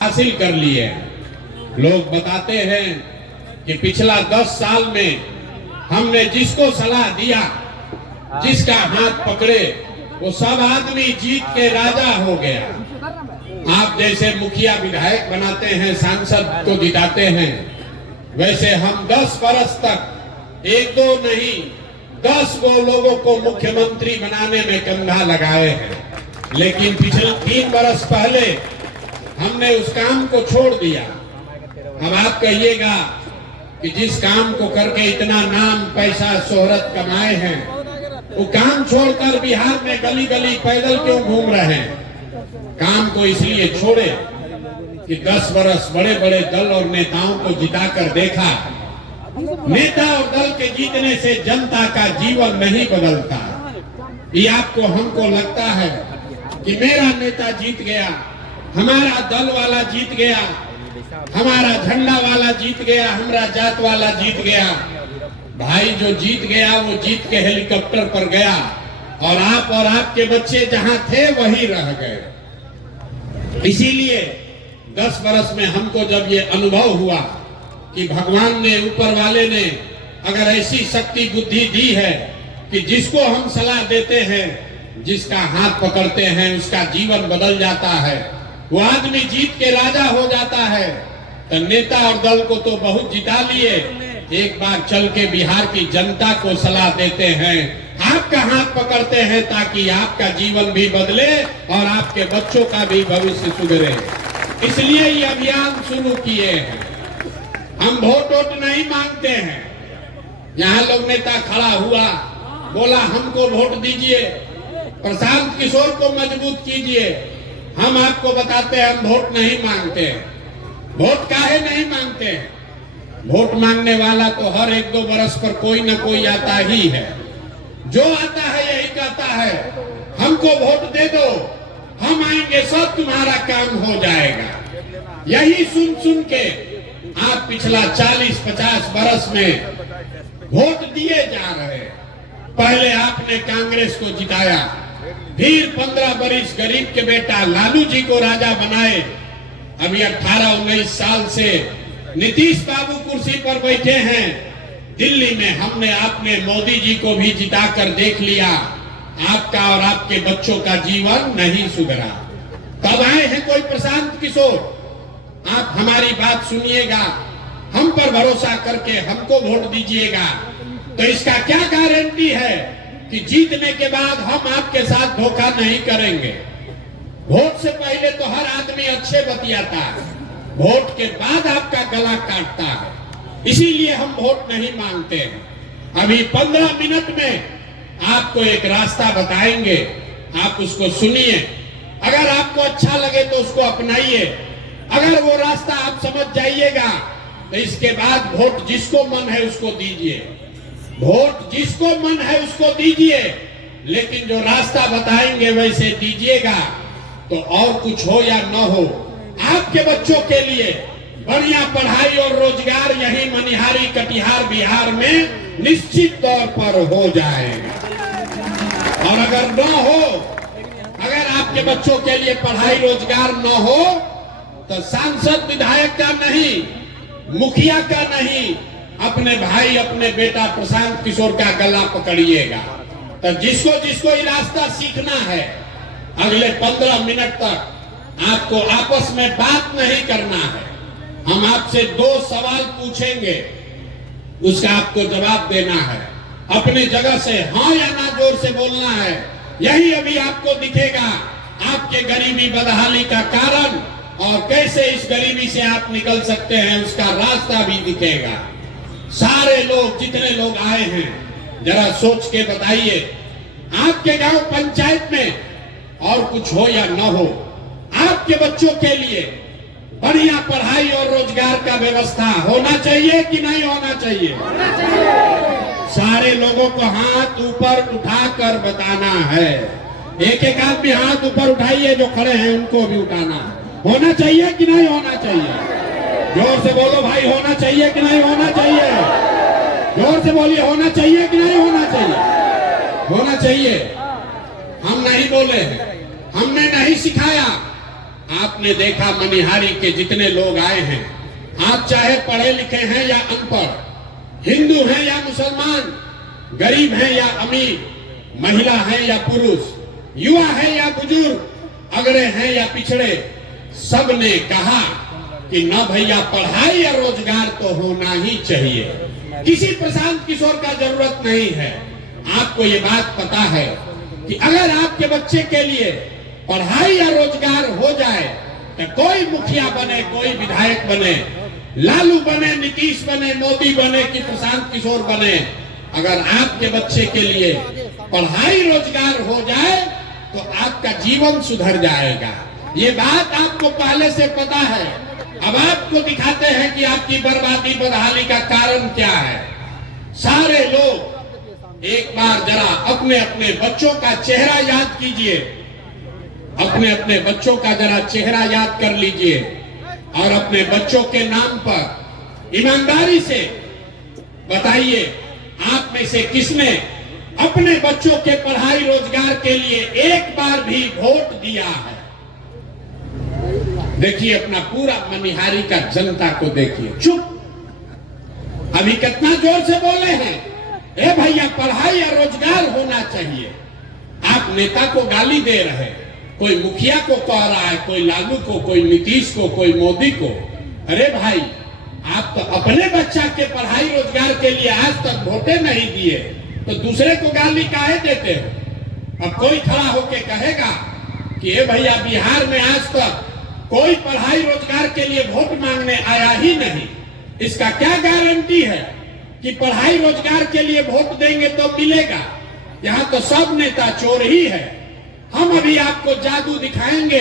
हासिल कर लिए हैं। लोग बताते हैं कि पिछला 10 साल में हमने जिसको सलाह दिया, जिसका हाथ पकड़े, वो सब आदमी जीत के राजा हो गया। आप जैसे मुखिया विधायक बनाते हैं, सांसद को जिताते हैं, वैसे हम 10 बरस तक एक दो नहीं 10 गो लोगों को मुख्यमंत्री बनाने में कंधा लगाए हैं। लेकिन पिछले 3 बरस पहले हमने उस काम को छोड़ दिया। अब आप कहिएगा कि जिस काम को करके इतना नाम पैसा शोहरत कमाए हैं, वो काम छोड़कर बिहार में गली गली पैदल क्यों घूम रहे हैं? काम को इसलिए छोड़े कि 10 बरस बड़े बड़े दल और नेताओं को जिताकर देखा, नेता और दल के जीतने से जनता का जीवन नहीं बदलता। ये आपको हमको लगता है कि मेरा नेता जीत गया, हमारा दल वाला जीत गया, हमारा झंडा वाला जीत गया, हमारा जात वाला जीत गया। भाई जो जीत गया वो जीत के हेलीकॉप्टर पर गया और आप और आपके बच्चे जहां थे वहीं रह गए। इसीलिए 10 बरस में हमको जब ये अनुभव हुआ कि भगवान ने, ऊपर वाले ने अगर ऐसी शक्ति बुद्धि दी है कि जिसको हम सलाह देते हैं, जिसका हाथ पकड़ते हैं, उसका जीवन बदल जाता है, वो आदमी जीत के राजा हो जाता है। तो नेता और दल को तो बहुत जिता लिए, एक बार चल के बिहार की जनता को सलाह देते हैं, आपका हाथ पकड़ते हैं ताकि आपका जीवन भी बदले और आपके बच्चों का भी भविष्य सुधरे। इसलिए ये अभियान शुरू किए हैं। हम वोट नहीं मांगते हैं। यहाँ लोग नेता खड़ा हुआ, बोला हमको वोट दीजिए, प्रशांत किशोर को मजबूत कीजिए। हम आपको बताते हैं हम वोट नहीं मांगते। वोट काहे नहीं मांगते? वोट मांगने वाला तो हर 1-2 बरस पर कोई न कोई आता ही है। जो आता है यही कहता है हमको वोट दे दो, हम आएंगे, सब तुम्हारा काम हो जाएगा। यही सुन सुन के आप पिछला 40-50 बरस में वोट दिए जा रहे। पहले आपने कांग्रेस को जिताया, फिर 15 बरिस गरीब के बेटा लालू जी को राजा बनाए। अभी 18-19 साल से नीतीश बाबू कुर्सी पर बैठे हैं। दिल्ली में हमने आपने मोदी जी को भी जिताकर देख लिया, आपका और आपके बच्चों का जीवन नहीं सुधरा। कब आए हैं कोई प्रशांत किशोर? आप हमारी बात सुनिएगा, हम पर भरोसा करके हमको वोट दीजिएगा। तो इसका क्या गारंटी है कि जीतने के बाद हम आपके साथ धोखा नहीं करेंगे? वोट से पहले तो हर आदमी अच्छे बतियाता है, वोट के बाद आपका गला काटता है। इसीलिए हम वोट नहीं मांगते हैं। अभी 15 मिनट में आपको एक रास्ता बताएंगे, आप उसको सुनिए। अगर आपको अच्छा लगे तो उसको अपनाइए। अगर वो रास्ता आप समझ जाइएगा तो इसके बाद वोट जिसको मन है उसको दीजिए। वोट जिसको मन है उसको दीजिए, लेकिन जो रास्ता बताएंगे वैसे दीजिएगा। तो और कुछ हो या न हो, आपके बच्चों के लिए बढ़िया पढ़ाई और रोजगार यही मनिहारी कटिहार बिहार में निश्चित तौर पर हो जाएगा। और अगर न हो, अगर आपके बच्चों के लिए पढ़ाई रोजगार न हो, तो सांसद विधायक का नहीं, मुखिया का नहीं, अपने भाई अपने बेटा प्रशांत किशोर का गला पकड़िएगा। तो जिसको जिसको ये रास्ता सीखना है, अगले 15 मिनट तक आपको आपस में बात नहीं करना है। हम आपसे 2 सवाल पूछेंगे, उसका आपको जवाब देना है। अपने जगह से हाँ या ना जोर से बोलना है। यही अभी आपको दिखेगा आपके गरीबी बदहाली का कारण, और कैसे इस गरीबी से आप निकल सकते हैं उसका रास्ता भी दिखेगा। सारे लोग, जितने लोग आए हैं, जरा सोच के बताइए, आपके गांव पंचायत में और कुछ हो या न हो, आपके बच्चों के लिए बढ़िया पढ़ाई और रोजगार का व्यवस्था होना चाहिए कि नहीं होना चाहिए? सारे लोगों को हाथ ऊपर उठाकर बताना है। एक एक आदमी हाथ ऊपर उठाइए, जो खड़े हैं उनको भी उठाना है। होना चाहिए कि नहीं होना चाहिए? जोर से बोलो भाई, होना चाहिए कि नहीं होना चाहिए? जोर से बोलिए, होना चाहिए कि नहीं होना चाहिए? होना चाहिए। हम नहीं बोले हैं, हमने नहीं सिखाया, आपने देखा मनिहारी के जितने लोग आए हैं, आप चाहे पढ़े लिखे हैं या अनपढ़, हिंदू हैं या मुसलमान, गरीब हैं या अमीर, महिला हैं या पुरुष, युवा है या बुजुर्ग, अगड़े हैं या पिछड़े, सब ने कहा कि न भैया पढ़ाई या रोजगार तो होना ही चाहिए। किसी प्रशांत किशोर का जरूरत नहीं है। आपको ये बात पता है कि अगर आपके बच्चे के लिए पढ़ाई या रोजगार हो जाए तो कोई मुखिया बने, कोई विधायक बने, लालू बने, नीतीश बने, मोदी बने कि प्रशांत किशोर बने, अगर आपके बच्चे के लिए पढ़ाई रोजगार हो जाए तो आपका जीवन सुधर जाएगा। ये बात आपको पहले से पता है। अब आपको दिखाते हैं कि आपकी बर्बादी बदहाली का कारण क्या है। सारे लोग एक बार जरा अपने अपने बच्चों का चेहरा याद कीजिए, अपने अपने बच्चों का जरा चेहरा याद कर लीजिए और अपने बच्चों के नाम पर ईमानदारी से बताइए, आप में से किसने अपने बच्चों के पढ़ाई रोजगार के लिए एक बार भी वोट दिया है? देखिए अपना पूरा मनिहारी का जनता को देखिए। चुप। अभी कितना जोर से बोले हैं, ए भैया पढ़ाई या रोजगार होना चाहिए। आप नेता को गाली दे रहे, कोई मुखिया को कह रहा है, कोई लालू को, कोई नीतीश को, कोई मोदी को। अरे भाई, आप तो अपने बच्चा के पढ़ाई रोजगार के लिए आज तक वोटे नहीं दिए, तो दूसरे को गाली काहे देते हो? अब कोई खड़ा होके कहेगा कि ए भैया बिहार में आज तक कोई पढ़ाई रोजगार के लिए वोट मांगने आया ही नहीं, इसका क्या गारंटी है कि पढ़ाई रोजगार के लिए वोट देंगे तो मिलेगा? यहाँ तो सब नेता चोर ही है। हम अभी आपको जादू दिखाएंगे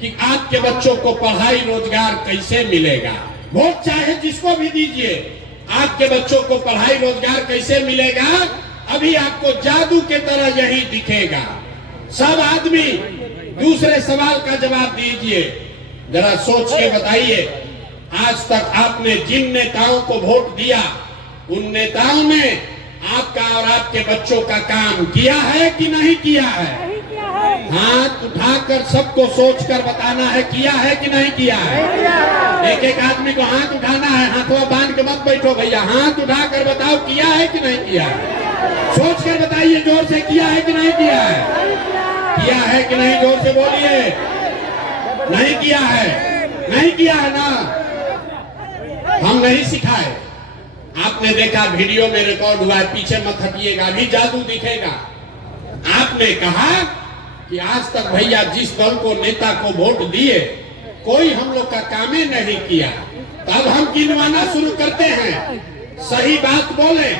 कि आपके बच्चों को पढ़ाई रोजगार कैसे मिलेगा। वोट चाहे जिसको भी दीजिए, आपके बच्चों को पढ़ाई रोजगार कैसे मिलेगा, अभी आपको जादू के तरह यही दिखेगा। सब आदमी दूसरे सवाल का जवाब दीजिए, जरा सोच के बताइए, आज तक आपने जिन नेताओं को वोट दिया, उन नेताओं ने आपका और आपके बच्चों का काम किया है कि नहीं किया है? हाथ उठाकर सबको सोचकर बताना है, किया है कि नहीं किया है? एक एक आदमी को हाथ उठाना है, हाथों बांध के मत बैठो भैया, हाथ उठाकर बताओ किया है कि नहीं किया है? सोच कर बताइए जोर से, किया है कि नहीं किया है? किया है कि नहीं? जोर से बोलिए। नहीं किया है? नहीं किया है ना? हम नहीं सिखाए। आपने देखा वीडियो में रिकॉर्ड हुआ है, पीछे मत हटिएगा, अभी जादू दिखेगा। आपने कहा कि आज तक भैया जिस दल को नेता को वोट दिए, कोई हम लोग का काम ही नहीं किया। तब हम गिनवाना शुरू करते हैं। सही बात बोले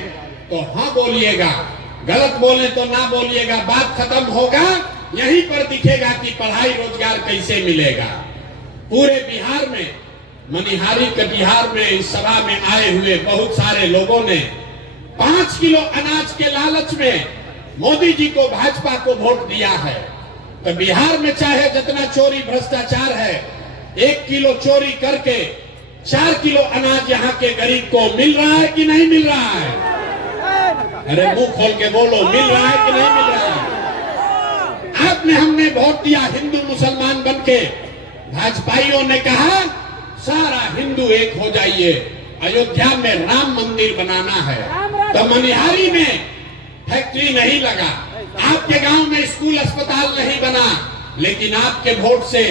तो हाँ बोलिएगा, गलत बोले तो ना बोलिएगा। बात खत्म होगा, यहीं पर दिखेगा कि पढ़ाई रोजगार कैसे मिलेगा। पूरे बिहार में, मनिहारी के बिहार में इस सभा में आए हुए बहुत सारे लोगों ने 5 किलो अनाज के लालच में मोदी जी को, भाजपा को वोट दिया है। तो बिहार में चाहे जितना चोरी भ्रष्टाचार है, 1 किलो चोरी करके 4 किलो अनाज यहाँ के गरीब को मिल रहा है कि नहीं मिल रहा है? अरे मुंह खोल के बोलो, मिल रहा है कि नहीं मिल रहा है? आपने, हमने वोट दिया हिंदू मुसलमान बनके, भाजपाइयों ने कहा सारा हिंदू एक हो जाइए, अयोध्या में राम मंदिर बनाना है। तो मनिहारी में फैक्ट्री नहीं लगा, आपके गांव में स्कूल अस्पताल नहीं बना, लेकिन आपके वोट से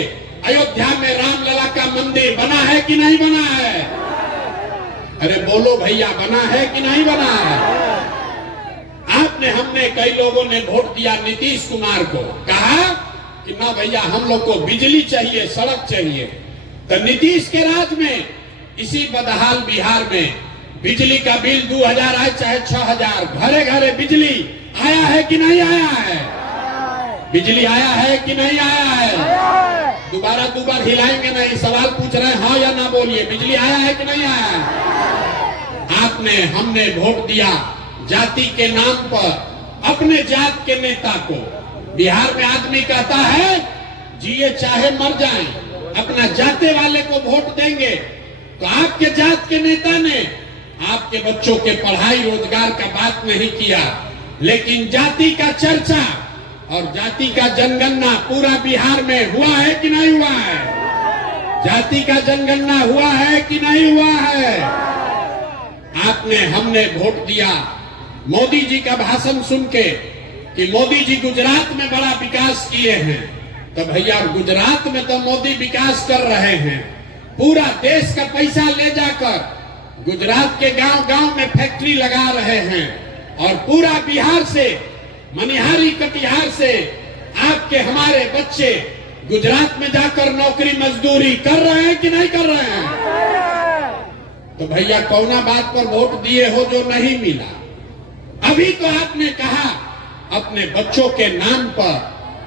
अयोध्या में रामलला का मंदिर बना है कि नहीं बना है? अरे बोलो भैया, बना है कि नहीं बना है? आपने, हमने, कई लोगों ने वोट दिया नीतीश कुमार को, कहा कि ना भैया हम लोग को बिजली चाहिए, सड़क चाहिए। तो नीतीश के राज में, इसी बदहाल बिहार में बिजली का बिल 2000 आए चाहे 6000, घरे घरे बिजली आया है कि नहीं आया है? बिजली आया है कि नहीं आया है? दोबारा हिलाएंगे नहीं, सवाल पूछ रहे हैं, हाँ या ना बोलिए। बिजली आया है कि नहीं आया है? आपने, हमने वोट दिया जाति के नाम पर अपने जात के नेता को। बिहार में आदमी कहता है जिए चाहे मर जाएं, अपना जाते वाले को वोट देंगे। तो आपके जात के नेता ने आपके बच्चों के पढ़ाई रोजगार का बात नहीं किया, लेकिन जाति का चर्चा और जाति का जनगणना पूरा बिहार में हुआ है कि नहीं हुआ है? जाति का जनगणना हुआ है कि नहीं हुआ है? हमने वोट दिया मोदी जी का भाषण सुन के कि मोदी जी गुजरात में बड़ा विकास किए हैं। तो भैया गुजरात में तो मोदी विकास कर रहे हैं, पूरा देश का पैसा ले जाकर गुजरात के गांव-गांव में फैक्ट्री लगा रहे हैं और पूरा बिहार से, मनिहारी कटिहार से आपके हमारे बच्चे गुजरात में जाकर नौकरी मजदूरी कर रहे हैं कि नहीं कर रहे हैं? तो भैया कौना बात पर वोट दिए हो जो नहीं मिला? अभी तो आपने कहा अपने बच्चों के नाम पर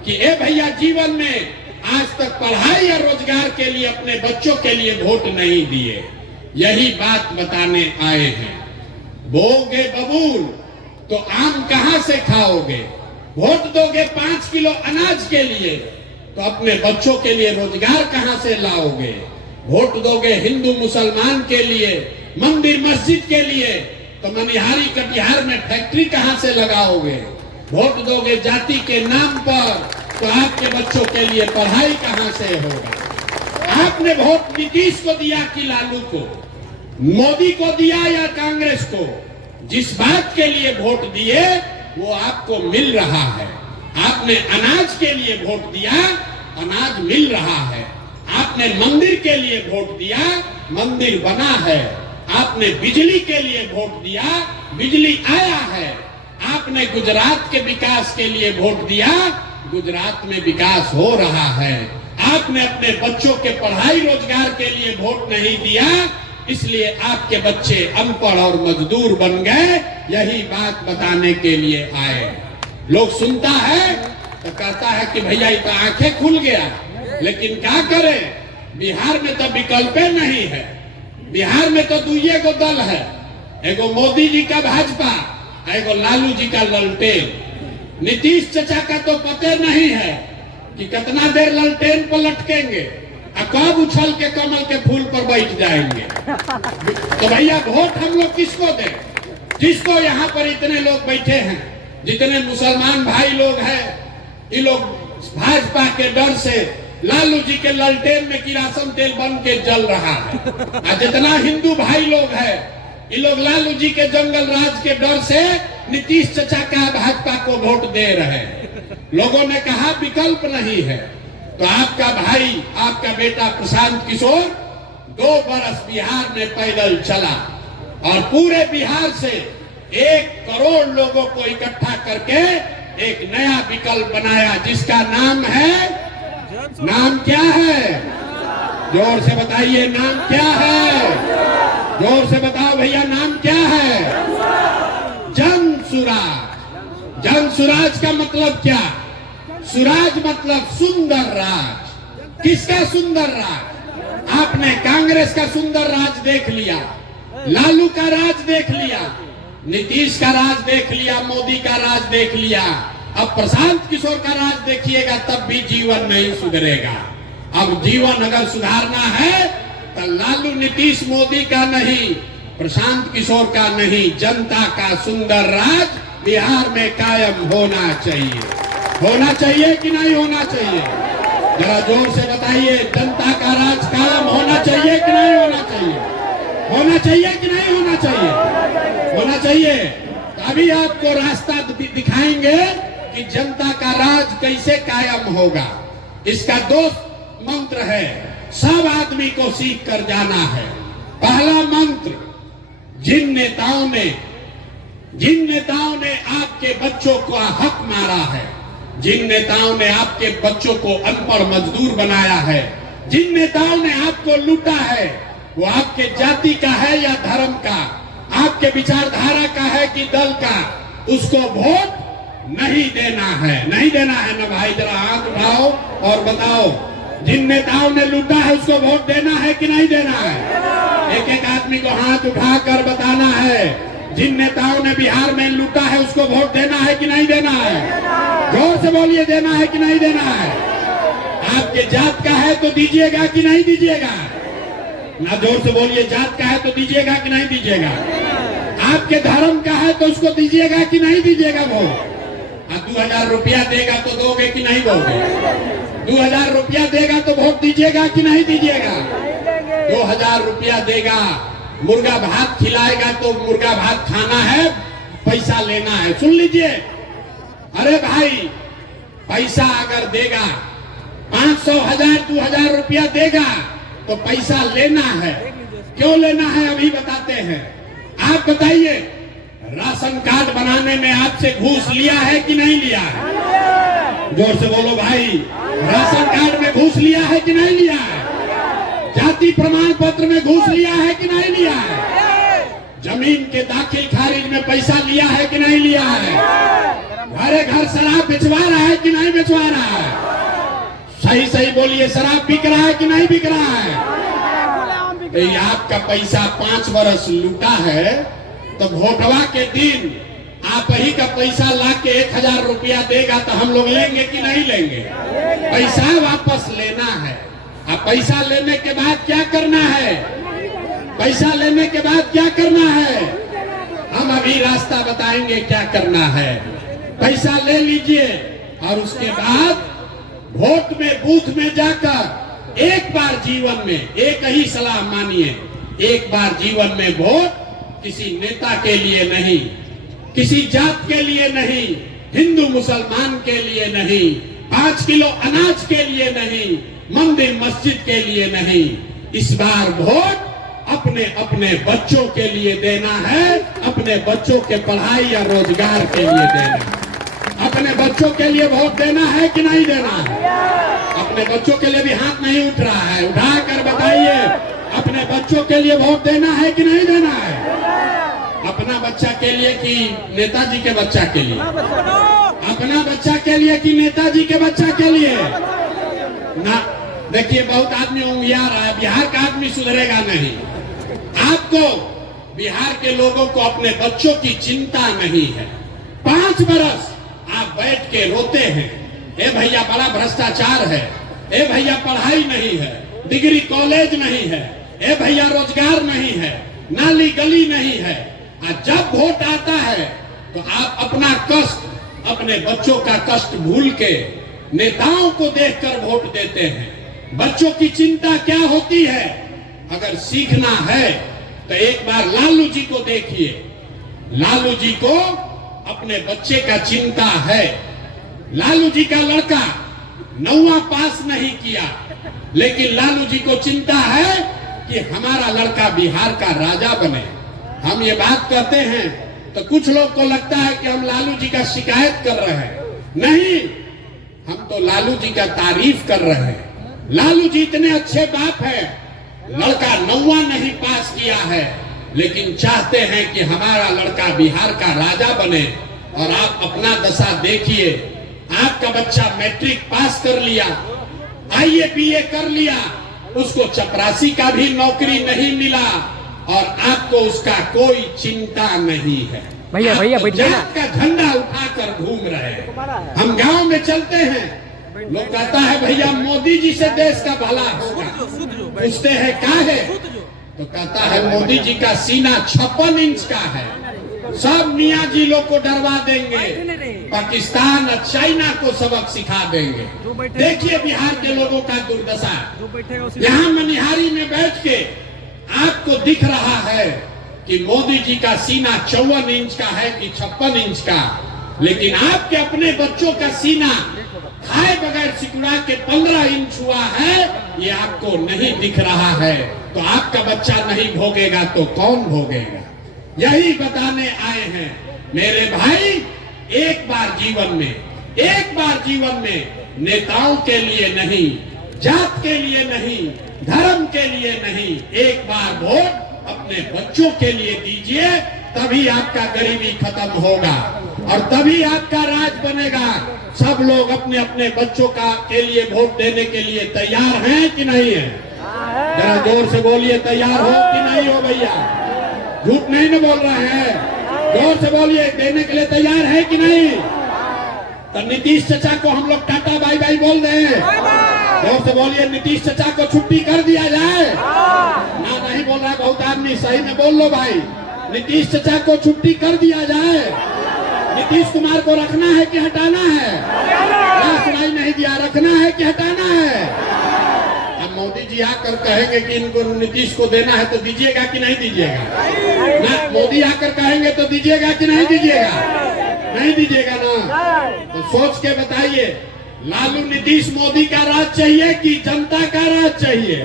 कि ए भैया जीवन में आज तक पढ़ाई या रोजगार के लिए अपने बच्चों के लिए वोट नहीं दिए। यही बात बताने आए हैं। बोगे बबूल तो आम कहां से खाओगे? वोट दोगे 5 किलो अनाज के लिए तो अपने बच्चों के लिए रोजगार कहां से लाओगे? वोट दोगे हिंदू मुसलमान के लिए, मंदिर मस्जिद के लिए तो मनिहारी कटिहार में फैक्ट्री कहां से लगाओगे? वोट दोगे जाति के नाम पर तो आपके बच्चों के लिए पढ़ाई कहां से होगा? आपने वोट नीतीश को दिया कि लालू को, मोदी को दिया या कांग्रेस को? जिस बात के लिए वोट दिए वो आपको मिल रहा है। आपने अनाज के लिए वोट दिया, अनाज मिल रहा है। आपने मंदिर के लिए वोट दिया, मंदिर बना है। आपने बिजली के लिए वोट दिया, बिजली आया है। आपने गुजरात के विकास के लिए वोट दिया, गुजरात में विकास हो रहा है। आपने अपने बच्चों के पढ़ाई रोजगार के लिए वोट नहीं दिया, इसलिए आपके बच्चे अनपढ़ और मजदूर बन गए। यही बात बताने के लिए आए। लोग सुनता है तो कहता है कि भैया ये तो आंखें खुल गया, लेकिन क्या करें? बिहार में तो विकल्प नहीं है। बिहार में तो दुइये को दल है, एगो मोदी जी का भाजपा, एगो लालू जी का ललटेन। नीतीश चचा का तो पता नहीं है कि कितना देर ललटेन पर लटकेंगे और कब उछल के कमल के फूल पर बैठ जाएंगे। तो भैया वोट हम लोग किसको दें? जिसको यहाँ पर इतने लोग बैठे हैं, जितने मुसलमान भाई लोग हैं, ये लोग भाजपा के डर से लालू जी के ललटेन में किरासन तेल बन के जल रहा है। और जितना हिंदू भाई लोग हैं, ये लोग लालू जी के जंगल राज के डर से नीतीश चचा का भाजपा को वोट दे रहे हैं। लोगों ने कहा विकल्प नहीं है, तो आपका भाई, आपका बेटा प्रशांत किशोर 2 बरस बिहार में पैदल चला और पूरे बिहार से 1 करोड़ लोगों को इकट्ठा करके एक नया विकल्प बनाया, जिसका नाम है, नाम क्या है? जोर से बताइए, नाम क्या है? जोर से बताओ भैया, नाम क्या है? जन सुराज। जन सुराज का मतलब क्या? सुराज मतलब सुंदर राज। किसका सुंदर राज? आपने कांग्रेस का सुंदर राज देख लिया, लालू का राज देख लिया, नीतीश का राज देख लिया, मोदी का राज देख लिया। अब प्रशांत किशोर का राज देखिएगा, तब भी जीवन नहीं सुधरेगा। अब जीवन अगर सुधारना है तो लालू नीतीश मोदी का नहीं, प्रशांत किशोर का नहीं, जनता का सुंदर राज बिहार में कायम होना चाहिए। होना चाहिए कि नहीं होना चाहिए? जरा जोर से बताइए, जनता का राज कायम होना चाहिए कि नहीं होना चाहिए? होना चाहिए कि नहीं होना चाहिए? होना चाहिए। तो अभी आपको रास्ता दिखाएंगे कि जनता का राज कैसे कायम होगा। इसका 2 मंत्र है, सब आदमी को सीख कर जाना है। पहला मंत्र, जिन नेताओं ने आपके बच्चों को हक मारा है, जिन नेताओं ने आपके बच्चों को अनपढ़ मजदूर बनाया है, जिन नेताओं ने आपको लूटा है, वो आपके जाति का है या धर्म का, आपके विचारधारा का है कि दल का, उसको वोट नहीं देना है। नहीं देना है ना भाई? जरा हाथ उठाओ और बताओ, जिन नेताओं ने लूटा है उसको वोट देना है कि नहीं देना है? एक एक आदमी को हाथ उठाकर बताना है, जिन नेताओं ने बिहार में लूटा है उसको वोट देना है कि नहीं देना है? जोर से बोलिए, देना है कि नहीं देना है? आपके जात का है तो दीजिएगा कि नहीं दीजिएगा? ना, जोर से बोलिए, जात का है तो दीजिएगा कि नहीं दीजिएगा? आपके धर्म का है तो उसको दीजिएगा कि नहीं दीजिएगा? वो 2000 रुपया देगा तो दोगे कि नहीं दोगे? 2000 रुपया देगा तो वोट दीजिएगा कि नहीं दीजिएगा? 2000 रुपया देगा, मुर्गा भात खिलाएगा तो मुर्गा भात खाना है, पैसा लेना है। सुन लीजिए, अरे भाई पैसा अगर देगा 500, 1000, 2000 रुपया देगा तो पैसा लेना है। क्यों लेना है अभी बताते हैं। आप बताइए, राशन कार्ड बनाने में आपसे घूस लिया है कि नहीं लिया है? जोर से बोलो भाई, राशन कार्ड में घूस लिया है कि नहीं लिया है? जाति प्रमाण पत्र में घूस लिया है कि नहीं लिया है? जमीन के दाखिल खारिज में पैसा लिया है कि नहीं लिया है? घरे घर शराब बेचवा रहा है कि नहीं बेचवा रहा है? सही सही बोलिए, शराब बिक रहा है कि नहीं बिक रहा है? तो ये आपका पैसा 5 बरस लूटा है, तो वोटवा के दिन आप ही का पैसा ला के 1000 रुपया देगा तो हम लोग लेंगे कि नहीं लेंगे? पैसा वापस लेना है। अब पैसा लेने के बाद क्या करना है? पैसा लेने के बाद क्या करना है? हम अभी रास्ता बताएंगे क्या करना है। पैसा ले लीजिए और उसके बाद वोट में, बूथ में जाकर एक बार जीवन में, एक ही सलाह मानिए, एक बार जीवन में वोट किसी नेता के लिए नहीं, किसी जात के लिए नहीं, हिंदू मुसलमान के लिए नहीं, 5 किलो अनाज के लिए नहीं, मंदिर मस्जिद के लिए नहीं, इस बार वोट अपने अपने बच्चों के लिए देना है, अपने बच्चों के पढ़ाई या रोजगार के लिए देना है। अपने बच्चों के लिए वोट देना है कि नहीं देना है? अपने बच्चों के लिए भी हाथ नहीं उठ रहा है, उठा कर बताइए, अपने बच्चों के लिए वोट देना है कि नहीं देना है? अपना बच्चा के लिए कि नेताजी के बच्चा के लिए? अपना बच्चा के लिए कि नेताजी के बच्चा के लिए? ना, देखिए बहुत आदमी उंगिया रहा है, बिहार का आदमी सुधरेगा नहीं। आपको, बिहार के लोगों को अपने बच्चों की चिंता नहीं है। 5 बरस आप बैठ के रोते हैं, ए भैया बड़ा भ्रष्टाचार है, ए भैया पढ़ाई नहीं है, डिग्री कॉलेज नहीं है, ए भैया रोजगार नहीं है, नाली गली नहीं है। और जब वोट आता है तो आप अपना कष्ट, अपने बच्चों का कष्ट भूल के नेताओं को देखकर वोट देते हैं। बच्चों की चिंता क्या होती है? अगर सीखना है तो एक बार लालू जी को देखिए। लालू जी को अपने बच्चे का चिंता है। लालू जी का लड़का 9वां पास नहीं किया, लेकिन लालू जी को चिंता है कि हमारा लड़का बिहार का राजा बने। हम ये बात कहते हैं तो कुछ लोग को लगता है कि हम लालू जी का शिकायत कर रहे हैं। नहीं, हम तो लालू जी का तारीफ कर रहे हैं। लालू जी इतने अच्छे बाप हैं, लड़का 9वां नहीं पास किया है, लेकिन चाहते हैं कि हमारा लड़का बिहार का राजा बने। और आप अपना दशा देखिए, आपका बच्चा मैट्रिक पास कर लिया, IAS BA कर लिया, उसको चपरासी का भी नौकरी नहीं मिला और आपको उसका कोई चिंता नहीं है। भैया भैया जात का झंडा उठाकर घूम रहे हैं। हम गांव में चलते हैं, लोग कहता है भैया मोदी जी से देश का भला होगा। पूछते हैं क्या है, तो कहता है मोदी जी का सीना 56 इंच का है, सब मियाँ जी लोग को डरवा देंगे, पाकिस्तान और चाइना को सबक सिखा देंगे। देखिए बिहार के लोगों का दुर्दशा। यहाँ मनिहारी में बैठ के आपको दिख रहा है कि मोदी जी का सीना 54 इंच का है कि 56 इंच का, लेकिन आपके अपने बच्चों का सीना खाए बगैर सिकुड़ा के 15 इंच हुआ है, ये आपको नहीं दिख रहा है। तो आपका बच्चा नहीं भोगेगा तो कौन भोगेगा? यही बताने आए हैं मेरे भाई। एक बार जीवन में, एक बार जीवन में नेताओं के लिए नहीं, जात के लिए नहीं, धर्म के लिए नहीं, एक बार वोट अपने बच्चों के लिए दीजिए, तभी आपका गरीबी खत्म होगा और तभी आपका राज बनेगा। सब लोग अपने अपने बच्चों का के लिए वोट देने के लिए तैयार हैं कि नहीं है? जरा जोर से बोलिए, तैयार हो कि नहीं हो भैया? झूठ नहीं न बोल रहे हैं, जोर से बोलिए, देने के लिए तैयार है कि नहीं? तो नीतीश चाचा को हम लोग टाटा बाय बाय बोल दें। जोर से बोलिए, नीतीश चाचा को छुट्टी कर दिया जाए ना? नहीं बोल रहा बहुत आदमी, सही में बोल लो भाई, नीतीश चाचा को छुट्टी कर दिया जाए। नीतीश कुमार को रखना है कि हटाना है? सुनाई नहीं दिया, रखना है कि हटाना है? अब मोदी जी आकर कहेंगे कि इनको नीतीश को देना है तो दीजिएगा कि नहीं दीजिएगा ना? मोदी आकर कहेंगे तो दीजिएगा कि नहीं दीजिएगा? नहीं दीजिएगा ना? तो सोच के बताइए, लालू नीतीश मोदी का राज चाहिए कि जनता का राज चाहिए?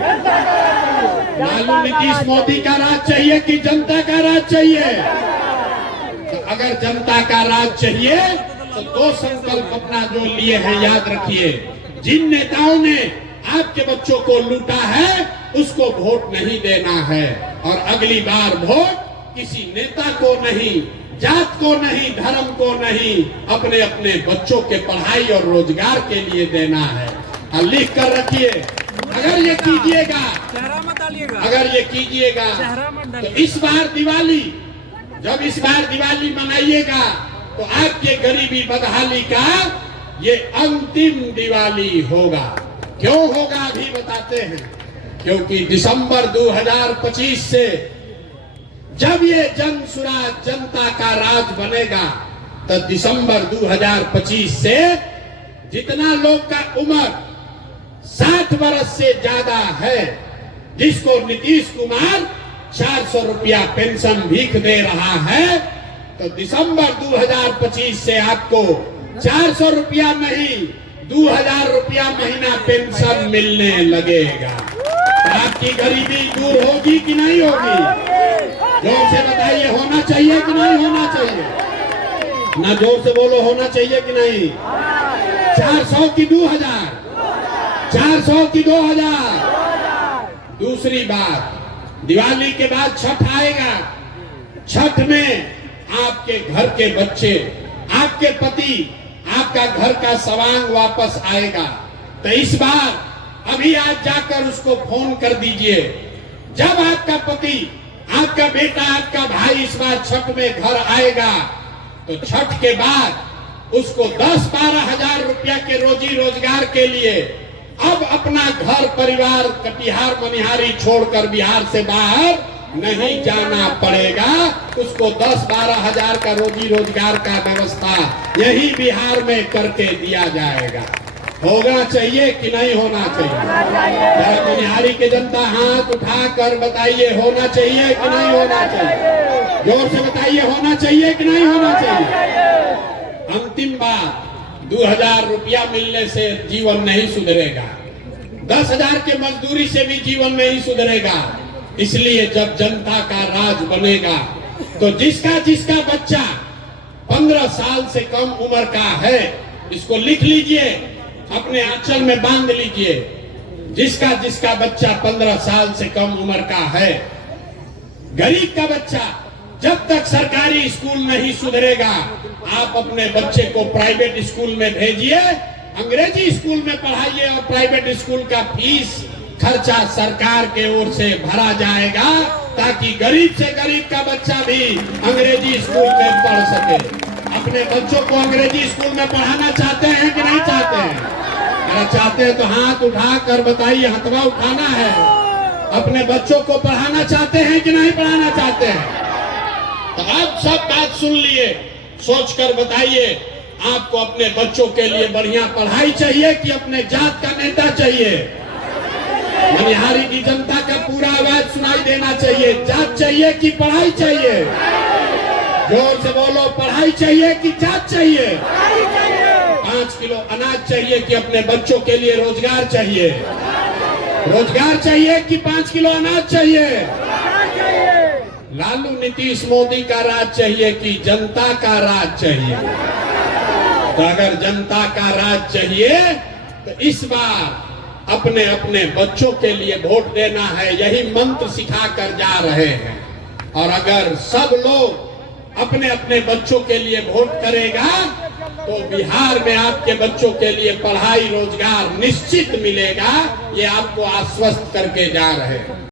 लालू नीतीश मोदी का राज चाहिए कि जनता का राज चाहिए? तो अगर जनता का राज चाहिए तो दो संकल्प अपना जो लिए हैं याद रखिए। जिन नेताओं ने आपके बच्चों को लूटा है उसको वोट नहीं देना है, और अगली बार वोट किसी नेता को नहीं, जात को नहीं, धर्म को नहीं, अपने अपने बच्चों के पढ़ाई और रोजगार के लिए देना है। और लिख कर रखिए, अगर ये कीजिएगा, अगर ये कीजिएगा तो इस बार दिवाली, जब इस बार दिवाली मनाइएगा तो आपके गरीबी बदहाली का ये अंतिम दिवाली होगा। क्यों होगा अभी बताते हैं। क्योंकि दिसंबर 2025 से जब ये जन सुराज, जनता का राज बनेगा, तो दिसंबर 2025 से जितना लोग का उम्र 60 वर्ष से ज्यादा है, जिसको नीतीश कुमार 400 रुपया पेंशन भीख दे रहा है, तो दिसंबर 2025 से आपको 400 रुपया नहीं 2000 रुपया महीना पेंशन मिलने लगेगा। आपकी गरीबी दूर होगी कि नहीं होगी? जोर से बताइए, होना चाहिए कि नहीं होना चाहिए? ना जोर से बोलो, होना चाहिए कि नहीं? 400 की 2000, 400 की 2000। दूसरी बात, दिवाली के बाद छठ आएगा। छठ में आपके घर के बच्चे, आपके पति, आपका घर का सवांग वापस आएगा। तो इस बार अभी आज जाकर उसको फोन कर दीजिए। जब आपका पति, आपका बेटा, आपका भाई इस बार छठ में घर आएगा, तो छठ के बाद उसको 10-12 हजार रुपया के रोजी रोजगार के लिए अब अपना घर परिवार कटिहार मनिहारी छोड़कर बिहार से बाहर नहीं जाना पड़ेगा। उसको 10-12 हजार का रोजी रोजगार का व्यवस्था यही बिहार में करके दिया जाएगा। होना चाहिए कि नहीं होना चाहिए? जरा मनिहारी के जनता हाथ उठाकर बताइए, होना चाहिए कि नहीं होना चाहिए? जोर से बताइए, होना चाहिए कि नहीं होना चाहिए? अंतिम बात, 2000 रुपया मिलने से जीवन नहीं सुधरेगा, 10,000 के मजदूरी से भी जीवन नहीं सुधरेगा। इसलिए जब जनता का राज बनेगा तो जिसका जिसका बच्चा 15 साल से कम उम्र का है, इसको लिख लीजिए, अपने आंचल में बांध लीजिए। जिसका जिसका बच्चा 15 साल से कम उम्र का है, गरीब का बच्चा, जब तक सरकारी स्कूल नहीं सुधरेगा, आप अपने बच्चे को प्राइवेट स्कूल में भेजिए, अंग्रेजी स्कूल में पढ़ाइए, और प्राइवेट स्कूल का फीस खर्चा सरकार के ओर से भरा जाएगा, ताकि गरीब से गरीब का बच्चा भी अंग्रेजी स्कूल में पढ़ सके। अपने बच्चों को अंग्रेजी स्कूल में पढ़ाना चाहते हैं कि नहीं चाहते हैं? अगर चाहते हैं तो हाथ उठा कर बताइए, हथवा उठाना है। अपने बच्चों को पढ़ाना चाहते हैं कि नहीं पढ़ाना चाहते हैं? तो अब सब बात सुन लिए, सोचकर बताइए, आपको अपने बच्चों के लिए बढ़िया पढ़ाई चाहिए कि अपने जात का नेता चाहिए? मनिहारी की जनता का पूरा आवाज सुनाई देना चाहिए। जात चाहिए कि पढ़ाई चाहिए? जोर से बोलो, पढ़ाई चाहिए कि जात चाहिए? 5 किलो अनाज चाहिए कि अपने बच्चों के लिए रोजगार चाहिए? रोजगार चाहिए कि 5 किलो अनाज चाहिए? लालू नीतीश मोदी का राज चाहिए कि जनता का राज चाहिए? तो अगर जनता का राज चाहिए तो इस बार अपने अपने बच्चों के लिए वोट देना है, यही मंत्र सिखा कर जा रहे हैं। और अगर सब लोग अपने अपने बच्चों के लिए वोट करेगा तो बिहार में आपके बच्चों के लिए पढ़ाई रोजगार निश्चित मिलेगा। ये आपको आश्वस्त करके जा रहे हैं।